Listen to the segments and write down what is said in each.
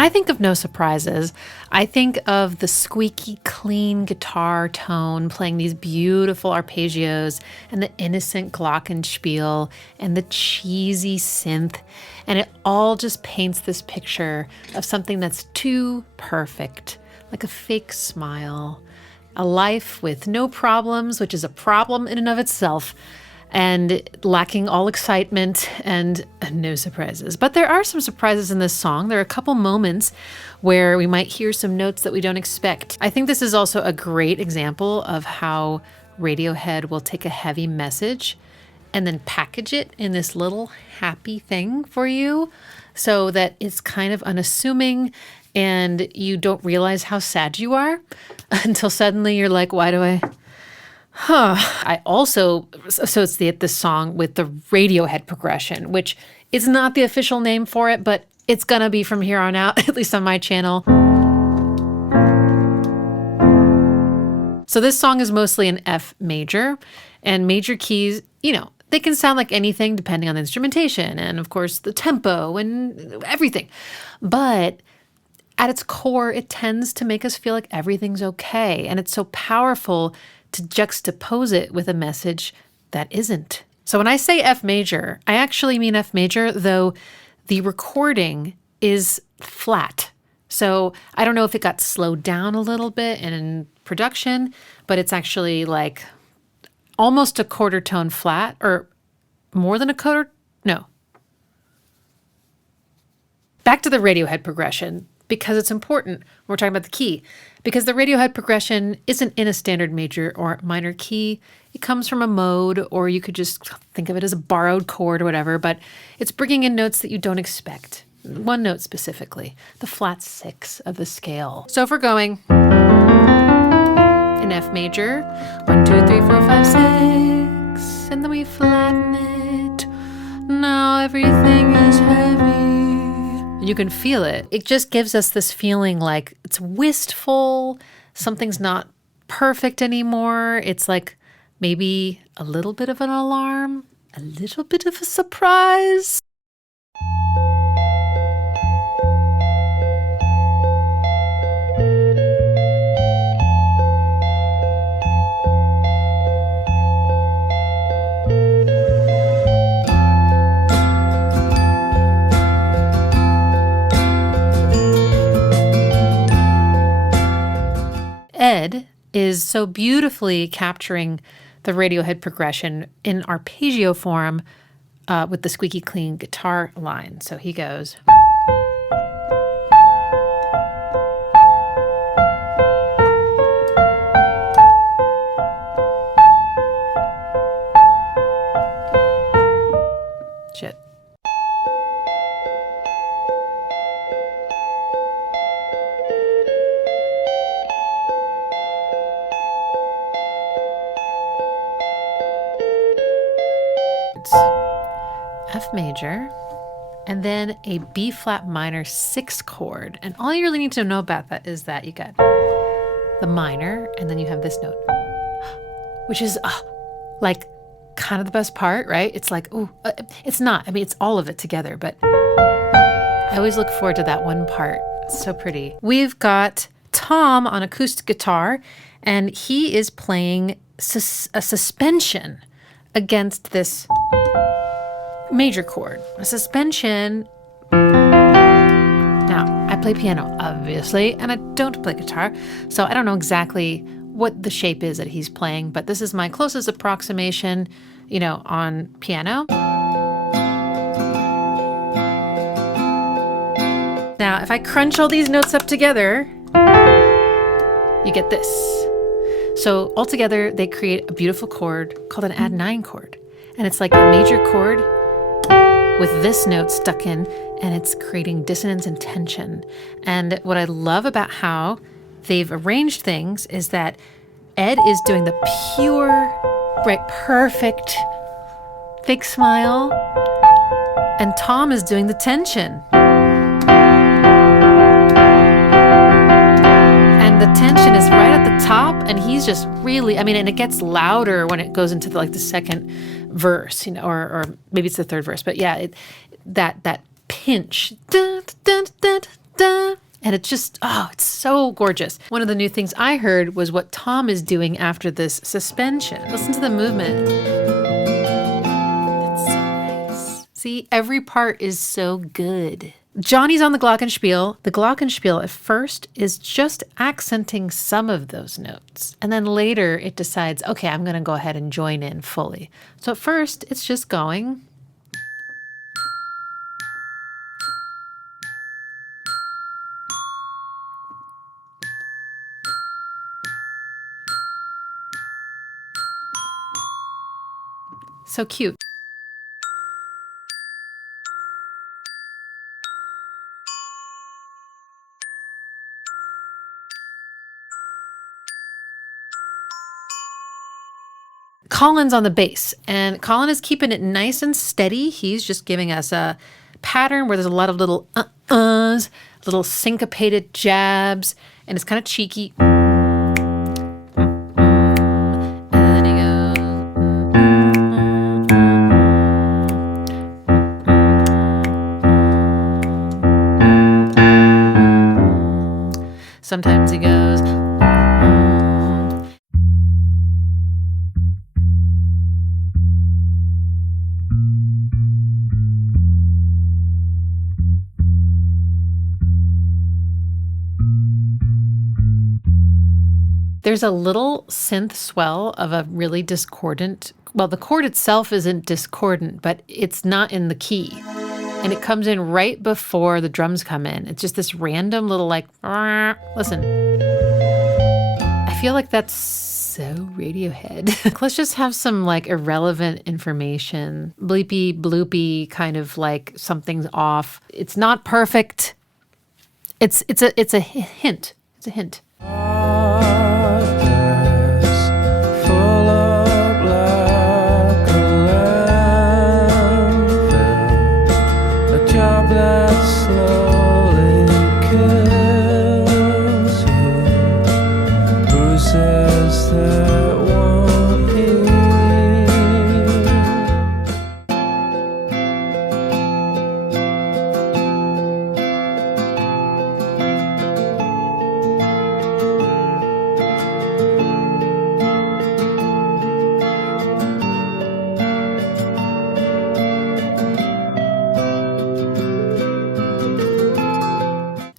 When I think of No Surprises, I think of the squeaky, clean guitar tone playing these beautiful arpeggios and the innocent glockenspiel and the cheesy synth. And it all just paints this picture of something that's too perfect, like a fake smile, a life with no problems, which is a problem in and of itself, and lacking all excitement and no surprises. But there are some surprises in this song. There are a couple moments where we might hear some notes that we don't expect. I think this is also a great example of how Radiohead will take a heavy message and then package it in this little happy thing for you so that it's kind of unassuming and you don't realize how sad you are until suddenly you're like, why do I... I also associate this song with the Radiohead progression, which is not the official name for it, but it's gonna be from here on out, at least on my channel. So this song is mostly in F major, and major keys, they can sound like anything depending on the instrumentation and, of course, the tempo and everything. But at its core, it tends to make us feel like everything's okay, and it's so powerful to juxtapose it with a message that isn't. So when I say F major, I actually mean F major, though the recording is flat. So I don't know if it got slowed down a little bit in production, but it's actually like almost a quarter tone flat, or more than a quarter, no. Back to the Radiohead progression, because it's important when we're talking about the key. Because the Radiohead progression isn't in a standard major or minor key. It comes from a mode, or you could just think of it as a borrowed chord or whatever, but it's bringing in notes that you don't expect. One note specifically, the flat 6 of the scale. So if we're going in F major, 1, 2, 3, 4, 5, 6, and then we flatten it. Now everything is heavy. You can feel it. It just gives us this feeling like it's wistful, something's not perfect anymore. It's like maybe a little bit of an alarm, a little bit of a surprise. Ed is so beautifully capturing the Radiohead progression in arpeggio form with the squeaky clean guitar line. So he goes. Shit. F major, and then a B flat minor 6 chord. And all you really need to know about that is that you got the minor, and then you have this note, which is like kind of the best part, right? It's like, it's not. I mean, it's all of it together, but I always look forward to that one part. It's so pretty. We've got Tom on acoustic guitar, and he is playing a suspension against this major chord. A suspension. Now, I play piano, obviously, and I don't play guitar, so I don't know exactly what the shape is that he's playing, but this is my closest approximation, on piano. Now, if I crunch all these notes up together, you get this. So altogether, they create a beautiful chord called an add 9 chord. And it's like a major chord with this note stuck in, and it's creating dissonance and tension. And what I love about how they've arranged things is that Ed is doing the pure, right, perfect fake smile, and Tom is doing the tension. And the tension is right at the top, and he's just really, and it gets louder when it goes into the second verse, or maybe it's the third verse, but yeah, that pinch, dun, dun, dun, da. And it's just, it's so gorgeous. One of the new things I heard was what Tom is doing after this suspension. Listen to the movement. It's so nice. See, every part is so good. Johnny's on the glockenspiel. The glockenspiel at first is just accenting some of those notes. And then later it decides, okay, I'm going to go ahead and join in fully. So at first it's just going. So cute. Colin's on the bass, and Colin is keeping it nice and steady. He's just giving us a pattern where there's a lot of little uh-uhs, little syncopated jabs, and it's kind of cheeky. And then he goes. Sometimes he goes. There's a little synth swell of a really discordant, well, the chord itself isn't discordant, but it's not in the key. And it comes in right before the drums come in. It's just this random little listen. I feel like that's so Radiohead. Let's just have some like irrelevant information, bleepy, bloopy, kind of like something's off. It's not perfect. It's a hint. It's a hint.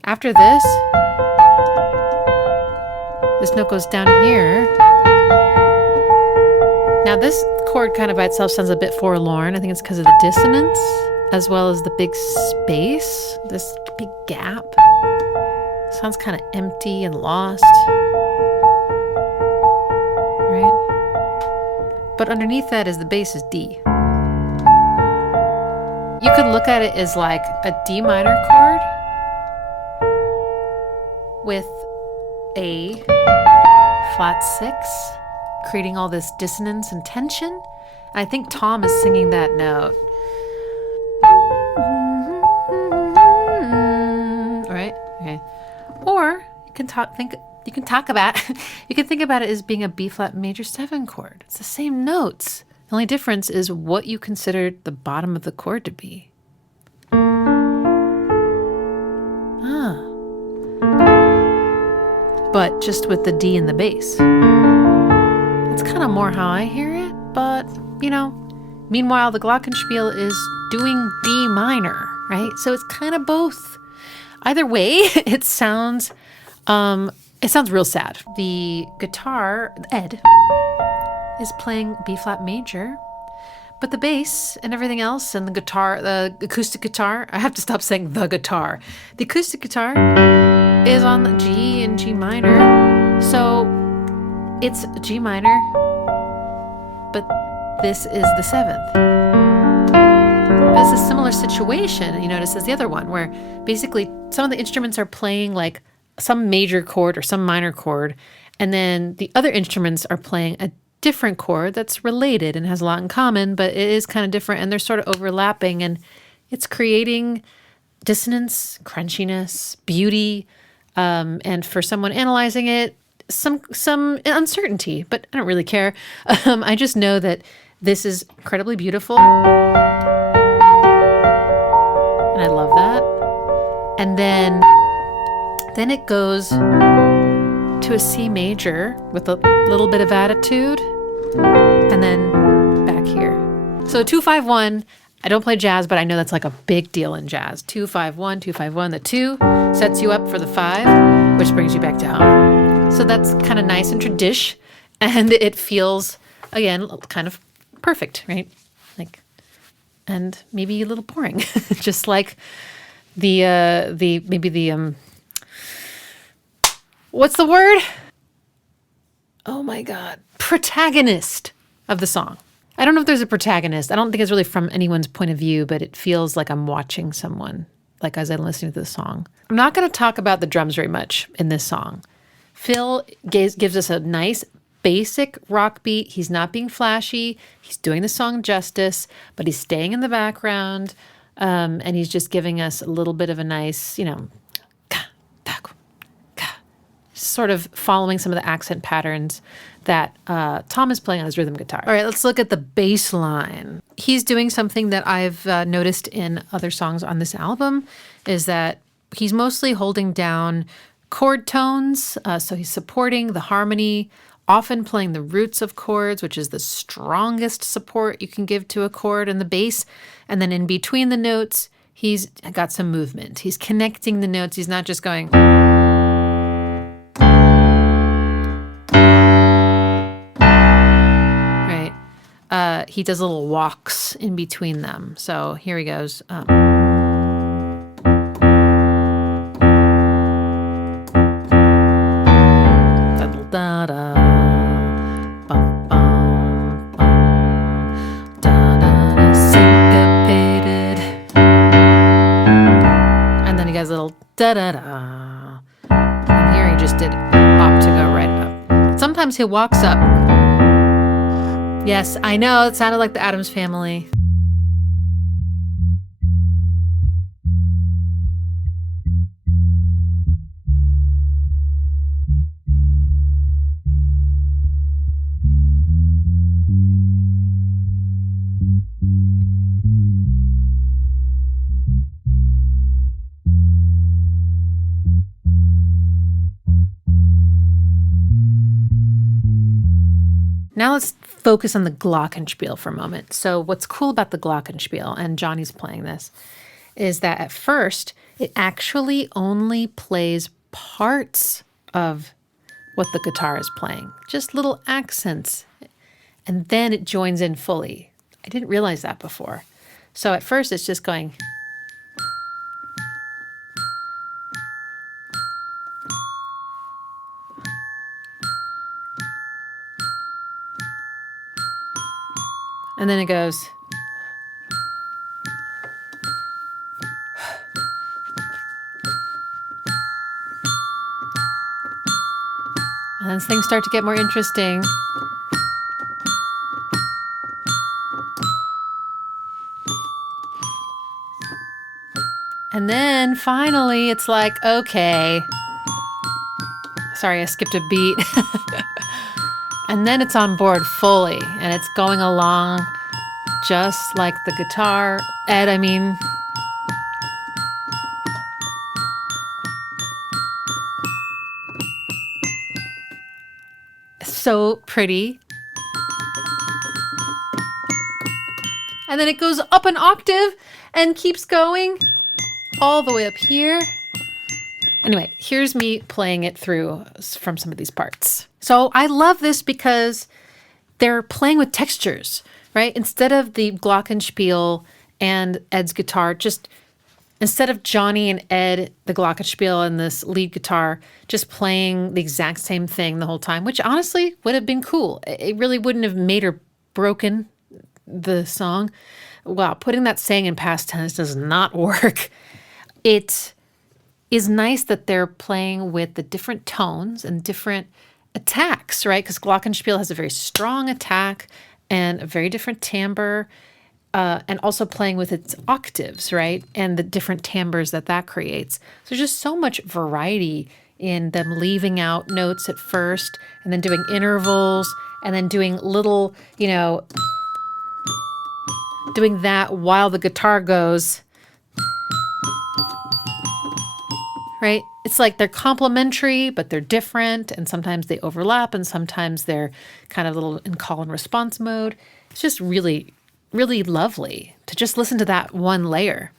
After this note goes down here. Now this chord kind of by itself sounds a bit forlorn. I think it's because of the dissonance as well as the big space, this big gap. Sounds kind of empty and lost. Right? But underneath that is the bass is D. You could look at it as like a D minor chord with a flat 6, creating all this dissonance and tension. And I think Tom is singing that note. All right? Okay. Or you can think about it as being a B flat major 7 chord. It's the same notes. The only difference is what you consider the bottom of the chord to be. But just with the D and the bass. That's kind of more how I hear it, but, meanwhile, the glockenspiel is doing D minor, right? So it's kind of both. Either way, it sounds real sad. The guitar, Ed, is playing B flat major, but the bass and everything else and the guitar, the acoustic guitar, I have to stop saying the guitar. The acoustic guitar is on the G and G minor. So it's G minor, but this is the 7th. It's a similar situation, you notice, as the other one, where basically some of the instruments are playing like some major chord or some minor chord, and then the other instruments are playing a different chord that's related and has a lot in common, but it is kind of different, and they're sort of overlapping, and it's creating dissonance, crunchiness, beauty, and for someone analyzing it, some uncertainty, but I don't really care. I just know that this is incredibly beautiful, and I love that. And then Then it goes to a C major with a little bit of attitude, and then back here. So 2-5-1, I don't play jazz, but I know that's like a big deal in jazz. 2-5-1, 2-5-1. The 2 sets you up for the 5, which brings you back down. So that's kind of nice and tradish, and it feels, again, kind of perfect, right? Like, and maybe a little boring, just like what's the word? Oh my God. Protagonist of the song. I don't know if there's a protagonist. I don't think it's really from anyone's point of view, but it feels like I'm watching someone, like as I'm listening to the song. I'm not going to talk about the drums very much in this song. Phil gives us a nice basic rock beat. He's not being flashy. He's doing the song justice, but he's staying in the background. And he's just giving us a little bit of a nice, sort of following some of the accent patterns that Tom is playing on his rhythm guitar. All right, let's look at the bass line. He's doing something that I've noticed in other songs on this album, is that he's mostly holding down chord tones. So he's supporting the harmony, often playing the roots of chords, which is the strongest support you can give to a chord in the bass. And then in between the notes, he's got some movement. He's connecting the notes. He's not just going. Right. He does little walks in between them. So here he goes. Da-da. Little da-da-da. And here he just did up to go right up. Sometimes he walks up. Yes, I know, it sounded like the Addams Family. Now let's focus on the glockenspiel for a moment. So what's cool about the glockenspiel, and Johnny's playing this, is that at first it actually only plays parts of what the guitar is playing, just little accents, and then it joins in fully. I didn't realize that before. So at first it's just going. And then it goes. And as things start to get more interesting. And then finally it's like, okay. Sorry, I skipped a beat. And then it's on board fully, and it's going along just like the guitar. Ed, I mean. So pretty. And then it goes up an octave and keeps going all the way up here. Anyway, here's me playing it through from some of these parts. So I love this because they're playing with textures, right? Instead of the glockenspiel and Ed's guitar, just instead of Johnny and Ed, the glockenspiel and this lead guitar, just playing the exact same thing the whole time, which honestly would have been cool. It really wouldn't have made or broken the song. Wow, putting that saying in past tense does not work. It is nice that they're playing with the different tones and different attacks, right? Because glockenspiel has a very strong attack and a very different timbre, and also playing with its octaves, right? And the different timbres that creates. So there's just so much variety in them leaving out notes at first and then doing intervals and then doing little, doing that while the guitar goes. right? It's like they're complementary, but they're different. And sometimes they overlap and sometimes they're kind of a little in call and response mode. It's just really, really lovely to just listen to that one layer.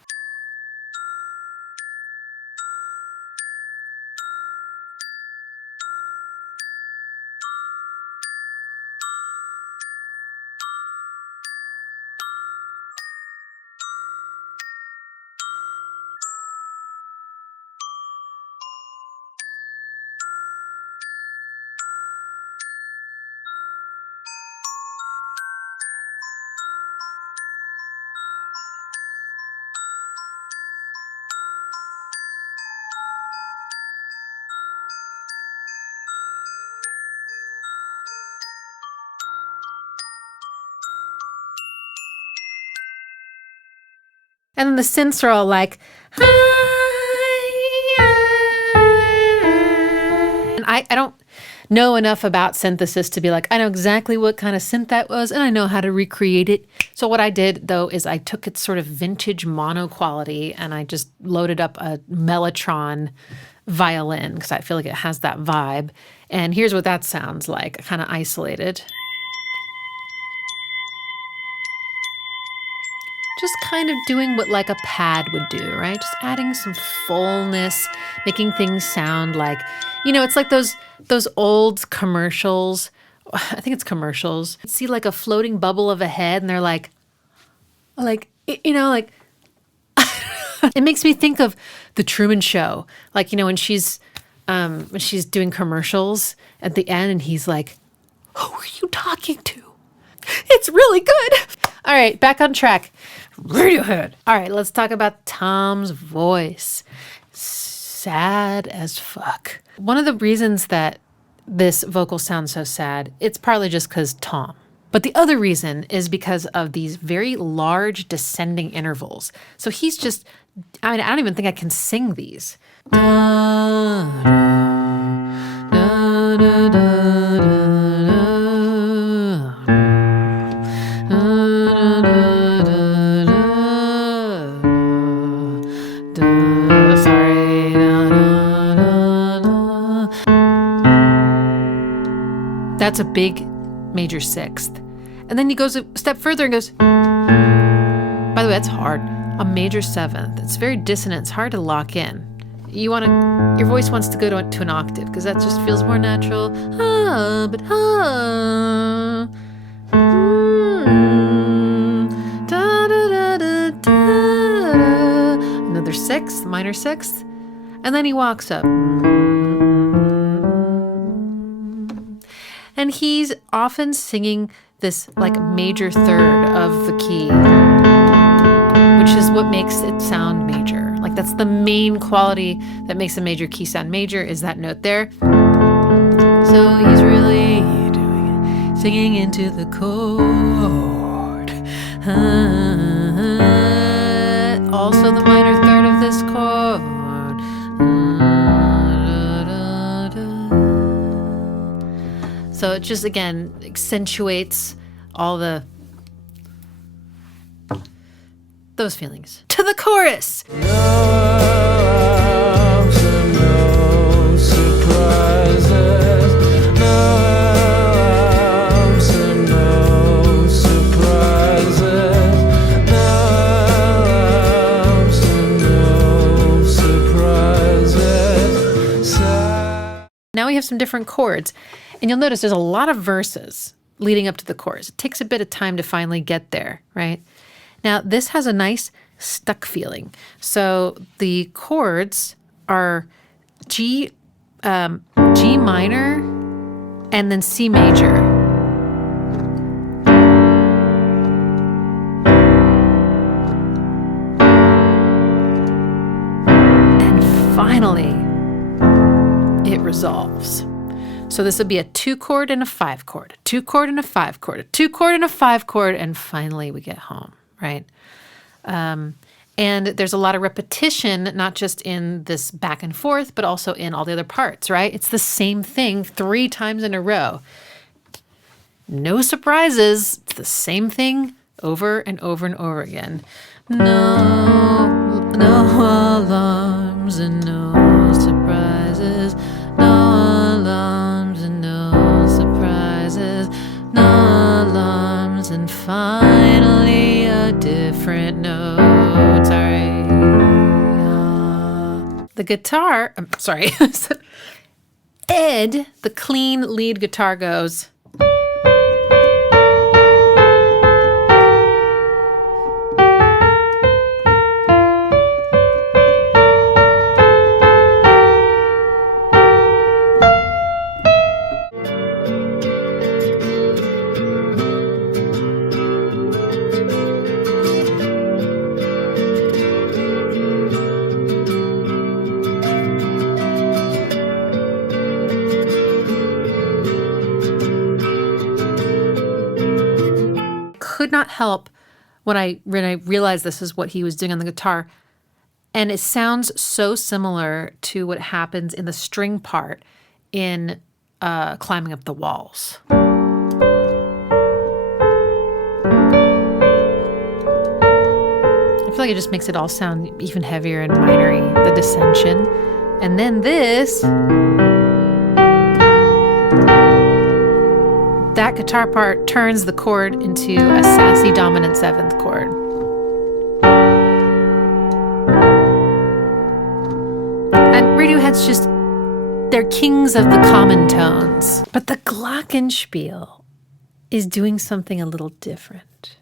And then the synths are all like, and I don't know enough about synthesis to be like, I know exactly what kind of synth that was and I know how to recreate it. So what I did though is I took its sort of vintage mono quality and I just loaded up a Mellotron violin because I feel like it has that vibe. And here's what that sounds like, kind of isolated. Just kind of doing what like a pad would do, right? Just adding some fullness, making things sound like, it's like those old commercials. I think it's commercials. You see like a floating bubble of a head and they're like, it makes me think of the Truman Show. Like, when she's doing commercials at the end and he's like, who are you talking to? It's really good. All right, back on track. Radiohead. All right, let's talk about Tom's voice. Sad as fuck. One of the reasons that this vocal sounds so sad, it's partly just because Tom. But the other reason is because of these very large descending intervals. So he's just, I don't even think I can sing these. Da, da, da, da, da. That's a big major sixth. And then he goes a step further and goes, by the way, that's hard. A major seventh. It's very dissonant. It's hard to lock in. Your voice wants to go to an octave because that just feels more natural. Another sixth, minor sixth. And then he walks up. And he's often singing this like major third of the key, which is what makes it sound major. Like that's the main quality that makes a major key sound major is that note there. So he's really doing it, singing into the chord. Also the minor third of this chord. So it just, again, accentuates all those feelings. To the chorus! Now we have some different chords. And you'll notice there's a lot of verses leading up to the chorus. It takes a bit of time to finally get there, right? Now, this has a nice stuck feeling. So the chords are G minor and then C major. And finally, it resolves. So this would be a 2 chord and a 5 chord, a 2 chord and a 5 chord, a 2 chord and a 5 chord, and finally we get home, right? And there's a lot of repetition, not just in this back and forth, but also in all the other parts, right? It's the same thing 3 times in a row. No surprises. It's the same thing over and over and over again. No alarms and no the guitar, I'm sorry, Ed, the clean lead guitar goes. Could not help when I realized this is what he was doing on the guitar. And it sounds so similar to what happens in the string part in Climbing Up the Walls. I feel like it just makes it all sound even heavier and minory, the dissension. And then this, that guitar part turns the chord into a sassy dominant seventh chord. And Radiohead's just, they're kings of the common tones. But the glockenspiel is doing something a little different.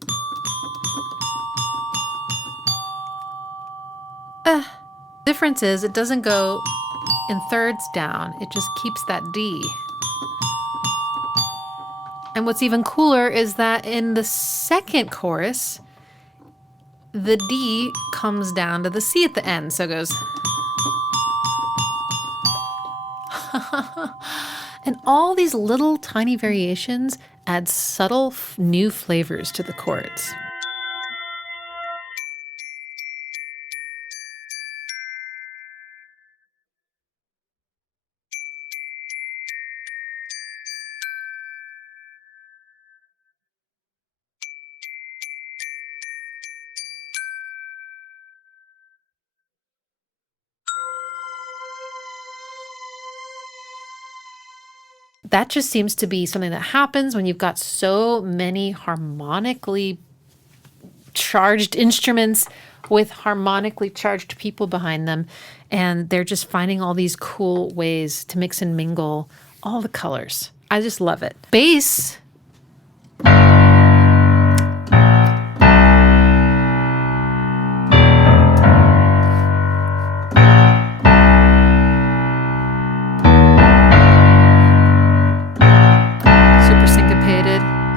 Difference is it doesn't go in thirds down, it just keeps that D. And what's even cooler is that in the second chorus, the D comes down to the C at the end. So it goes. And all these little tiny variations add subtle new flavors to the chords. That just seems to be something that happens when you've got so many harmonically charged instruments with harmonically charged people behind them. And they're just finding all these cool ways to mix and mingle all the colors. I just love it. Bass.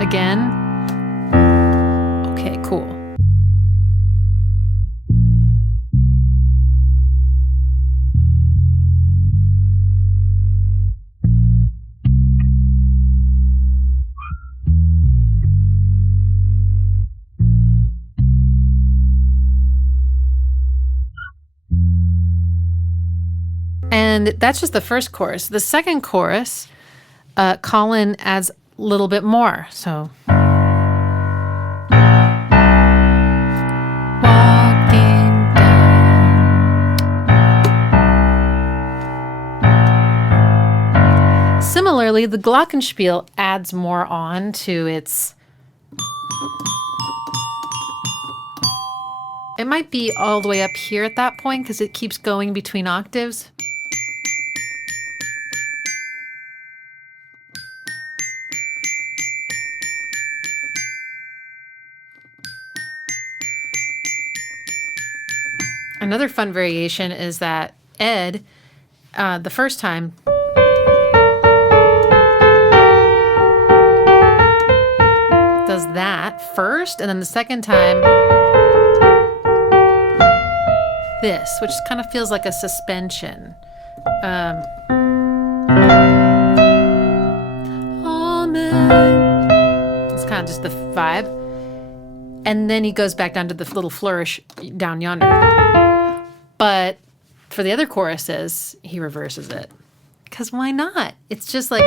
Again. Okay, cool. And that's just the first chorus. The second chorus, Colin adds a little bit more. So walking down. Similarly, the glockenspiel adds more on to its. It might be all the way up here at that point because it keeps going between octaves. Another fun variation is that Ed, the first time, does that first, and then the second time, this, which kind of feels like a suspension. Amen. It's kind of just the vibe. And then he goes back down to the little flourish down yonder. But for the other choruses, he reverses it. Because why not? It's just like...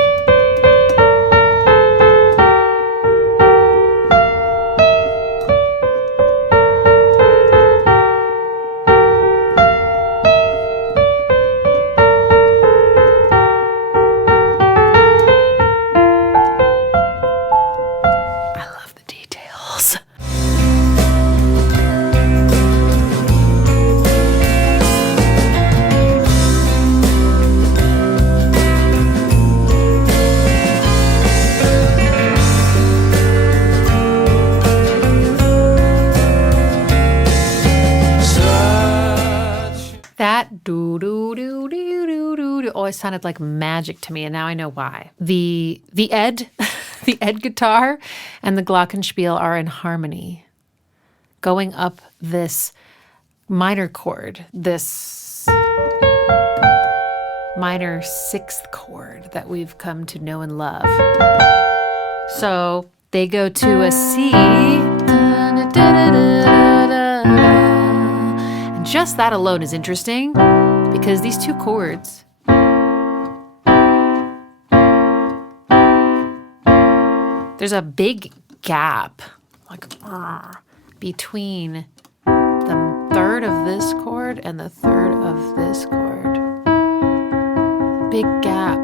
that do do do do do do do always sounded like magic to me, and now I know why. The Ed, the Ed guitar and the glockenspiel are in harmony, going up this minor chord, this minor sixth chord that we've come to know and love. So they go to a C. And just that alone is interesting because these two chords there's a big gap like between the third of this chord and the third of this chord. Big gap.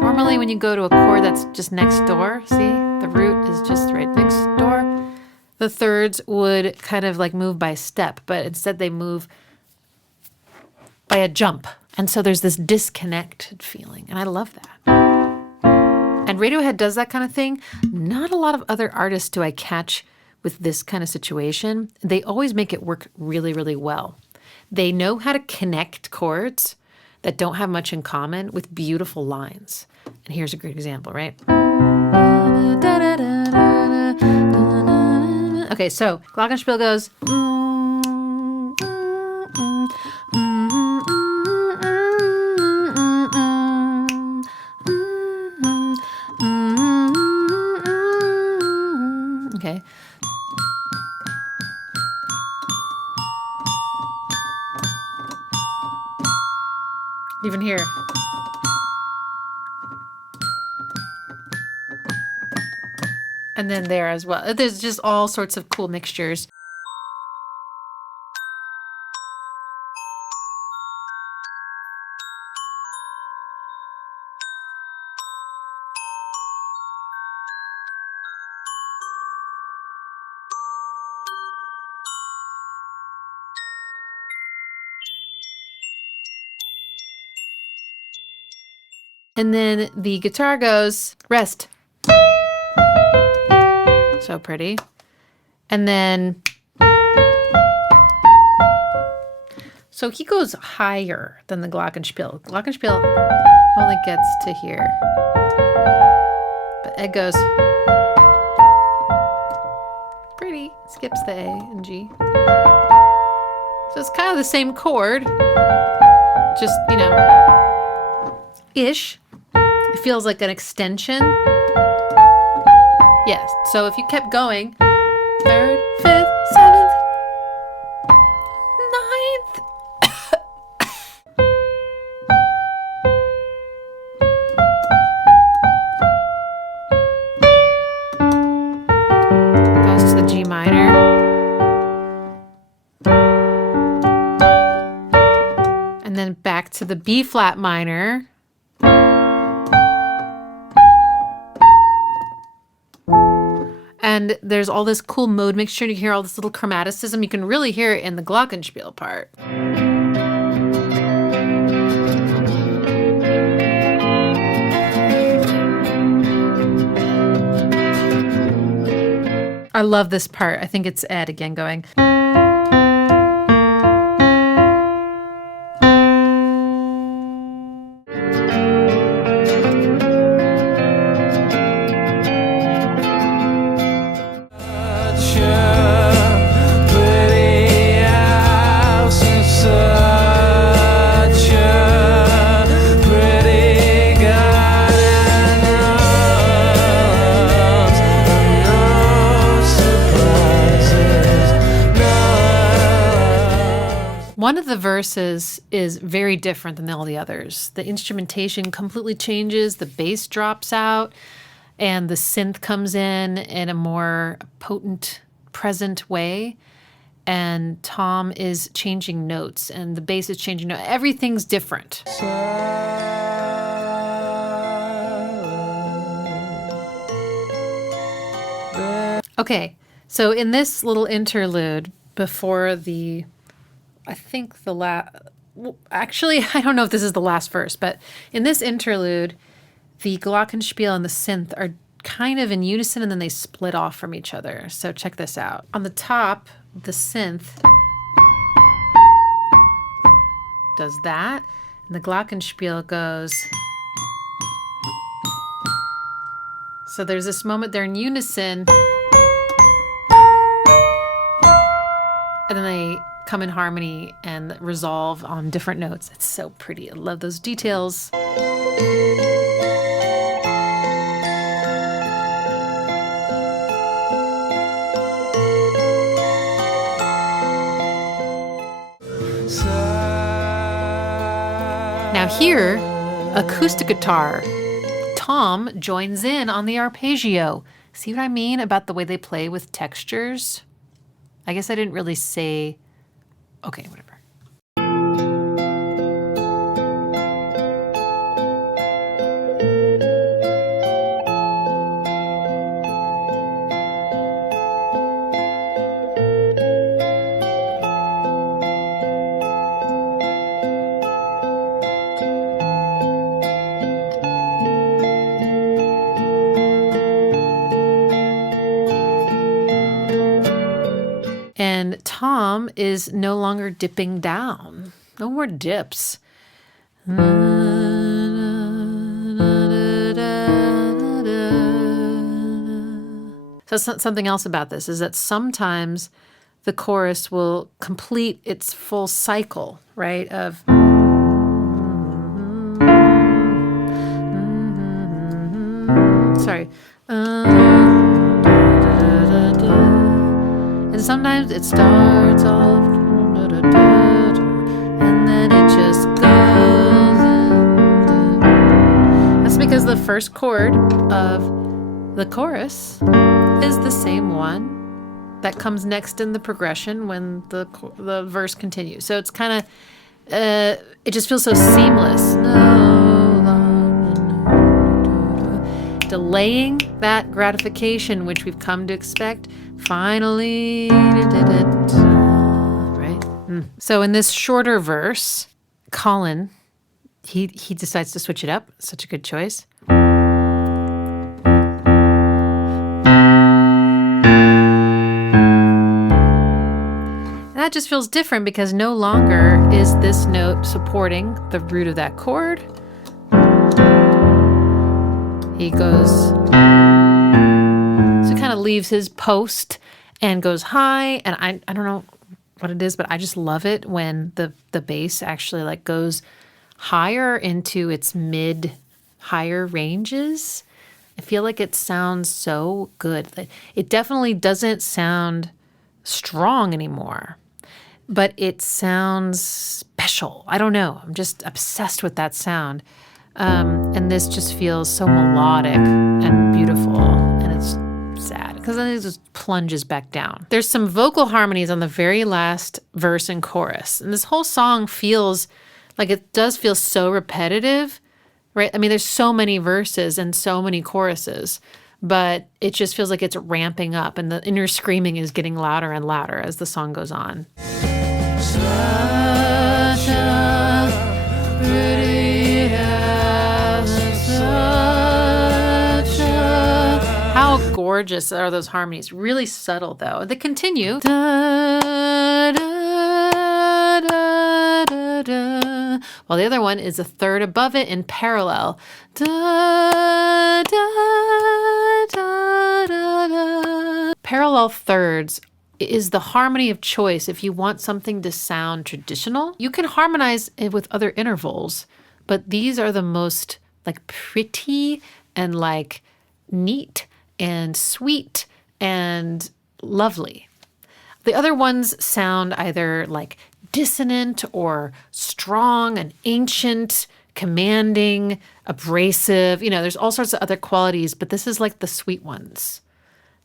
Normally when you go to a chord that's just next door, see, the root is just right next door, the thirds would kind of like move by step, but instead they move by a jump. And so there's this disconnected feeling, and I love that. And Radiohead does that kind of thing. Not a lot of other artists do I catch with this kind of situation. They always make it work really, really well. They know how to connect chords that don't have much in common with beautiful lines. And here's a great example, right? Okay, so glockenspiel goes. Okay. Even here. And then there as well. There's just all sorts of cool mixtures. And then the guitar goes rest. So pretty. And then, so he goes higher than the glockenspiel. Glockenspiel only gets to here. But Ed goes pretty, skips the A and G. So it's kind of the same chord, just, you know, ish. It feels like an extension. Yes, so if you kept going, third, fifth, seventh, ninth. Goes to the G minor. And then back to the B flat minor. And there's all this cool mode mixture. You hear all this little chromaticism. You can really hear it in the glockenspiel part. I love this part. I think it's Ed again going. One of the verses is very different than all the others. The instrumentation completely changes, the bass drops out, and the synth comes in a more potent, present way. And Tom is changing notes, and the bass is changing notes. Everything's different. Okay, so in this little interlude before the... I think actually, I don't know if this is the last verse, but in this interlude, the glockenspiel and the synth are kind of in unison, and then they split off from each other. So check this out. On the top, the synth does that. And the glockenspiel goes. So there's this moment they're in unison. And then they come in harmony and resolve on different notes. It's so pretty. I love those details. Now here, acoustic guitar. Tom joins in on the arpeggio. See what I mean about the way they play with textures? I guess I didn't really say, okay, whatever. And Tom is no longer dipping down. No more dips. So something else about this is that sometimes the chorus will complete its full cycle, right? Of sorry. And sometimes it starts off and then it just goes. That's because the first chord of the chorus is the same one that comes next in the progression when the verse continues. So it's kind of, it just feels so seamless. Delaying that gratification, which we've come to expect, finally did it, right? So in this shorter verse, Colin, he decides to switch it up. Such a good choice. And that just feels different because no longer is this note supporting the root of that chord. He goes, so he kind of leaves his post and goes high. And I don't know what it is, but I just love it when the bass actually like goes higher into its higher ranges. I feel like it sounds so good. It definitely doesn't sound strong anymore, but it sounds special. I don't know. I'm just obsessed with that sound. And this just feels so melodic and beautiful, and it's sad because then it just plunges back down. There's some vocal harmonies on the very last verse and chorus, and this whole song feels like it does feel so repetitive, right? I mean, there's so many verses and so many choruses, but it just feels like it's ramping up, and the inner screaming is getting louder and louder as the song goes on. Such a pretty How gorgeous are those harmonies? Really subtle, though. They continue. Da, da, da, da, da. While the other one is a third above it in parallel. Da, da, da, da, da. Parallel thirds is the harmony of choice. If you want something to sound traditional, you can harmonize it with other intervals, but these are the most like pretty and like neat and sweet and lovely. The other ones sound either like dissonant or strong and ancient, commanding, abrasive. You know, there's all sorts of other qualities, but this is like the sweet ones.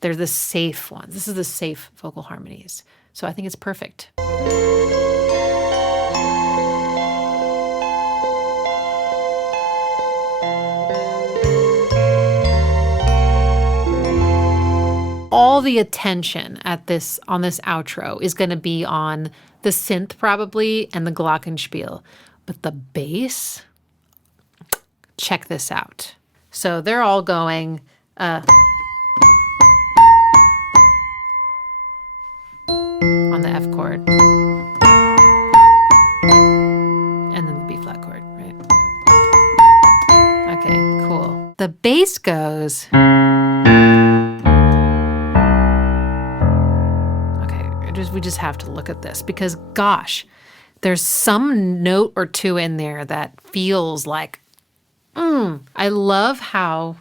They're the safe ones. This is the safe vocal harmonies. So I think it's perfect. All the attention on this outro is going to be on the synth probably and the glockenspiel, but the bass, check this out. So they're all going on the F chord. the bass goes. Okay, we just have to look at this because, gosh, there's some note or two in there that feels like, I love how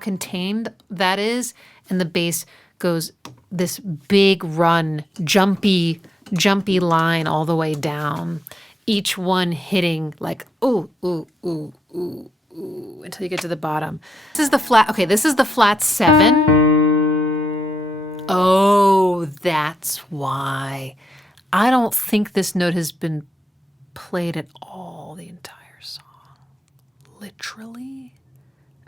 contained that is. And the bass goes this big run, jumpy line all the way down. Each one hitting like, ooh, ooh, ooh, ooh, ooh, until you get to the bottom. This is the flat, okay, this is the flat 7. Oh, that's why. I don't think this note has been played at all the entire song. Literally.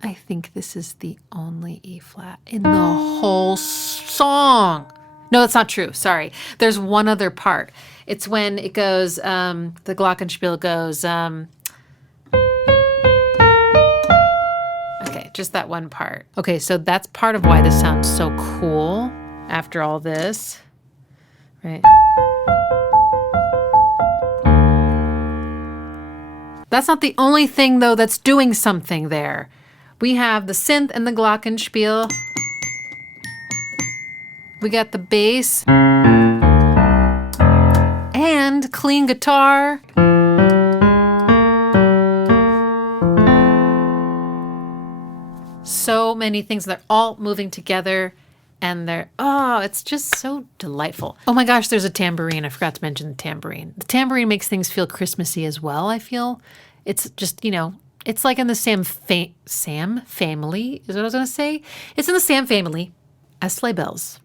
I think this is the only E flat in the whole song. No, that's not true. Sorry. There's one other part. It's when it goes, the Glockenspiel goes, okay, just that one part. Okay, so that's part of why this sounds so cool after all this, right? That's not the only thing, though, that's doing something there. We have the synth and the Glockenspiel. We got the bass. And clean guitar. So many things. They're all moving together. And it's just so delightful. Oh my gosh, there's a tambourine. I forgot to mention the tambourine. The tambourine makes things feel Christmassy as well, I feel. It's just, it's like in the Sam family, is what I was going to say. It's in the Sam family as sleigh bells.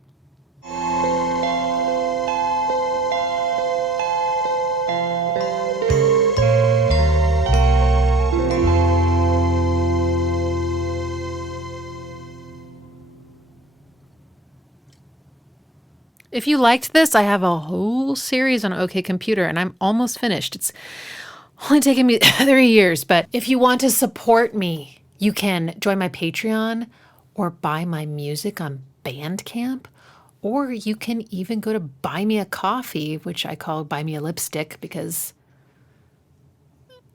If you liked this, I have a whole series on OK Computer, and I'm almost finished. It's only taken me 3 years, but if you want to support me, you can join my Patreon or buy my music on Bandcamp, or you can even go to Buy Me a Coffee, which I call Buy Me a Lipstick because,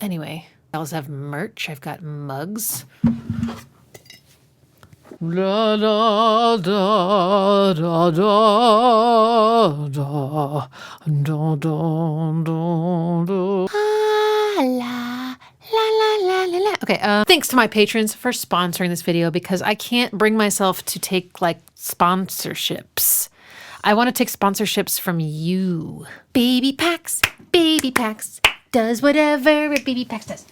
anyway, I also have merch. I've got mugs. Da da da da da da da da da. La la la la la. Okay. Thanks to my patrons for sponsoring this video because I can't bring myself to take like sponsorships. I want to take sponsorships from you. Baby Pax does whatever a Baby Pax does.